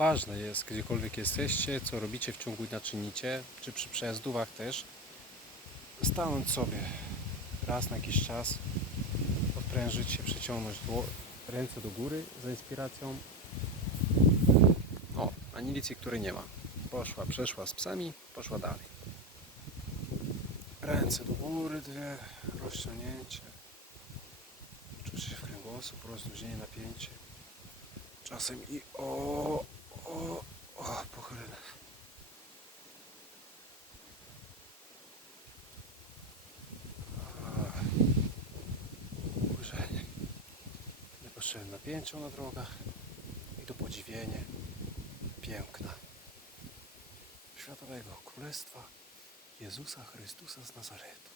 ważne jest, gdziekolwiek jesteście, co robicie w ciągu dnia czynicie, czy przy przejazdówach też, stanąć sobie raz na jakiś czas, odprężyć się, przeciągnąć ręce do góry za inspiracją. O, anilicji, której nie ma. Poszła, przeszła z psami, poszła dalej. Ręce do góry, dwie, rozciągnięcie. Czucie się w kręgosłup, rozluźnienie, napięcie. Czasem i o, Niepotrzebne napięcie na drogach i to podziwienie piękna światowego królestwa Jezusa Chrystusa z Nazaretu.